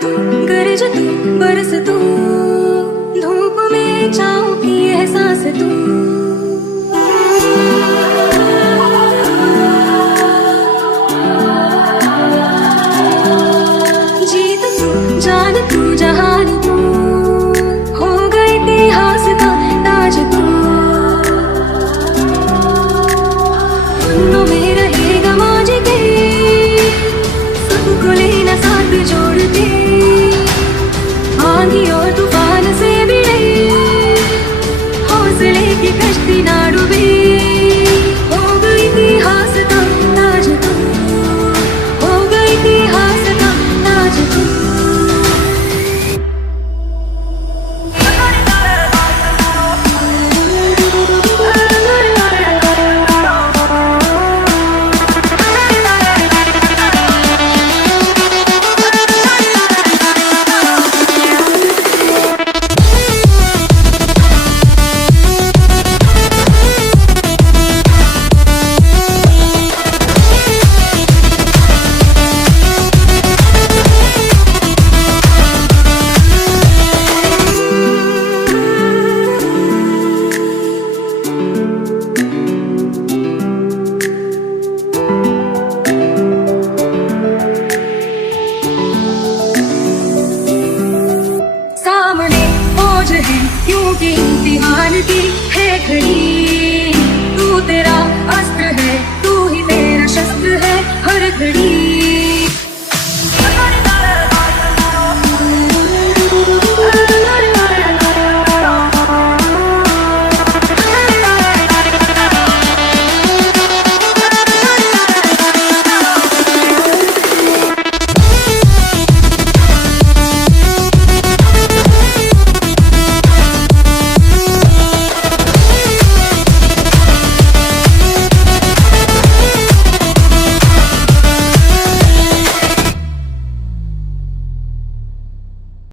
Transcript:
तू, गरज तू, बरस तू, धूप में छाँव की एहसास तू। जीत तू, जान तू, जहान तू, हो गए इतिहास का ताज तू। में रहेगा मौज के, सबको लेना साथ जोड़ के, आंधी और तूफान से भिड़े, हौसले की कश्ती ना डूबे। हो गई इतिहास का ताज तू, हो गई इतिहास का ताज तू। क्योंकि इम्तिहान की है घड़ी, तू तेरा अस्त्र है, तू ही मेरा शस्त्र है हर घड़ी।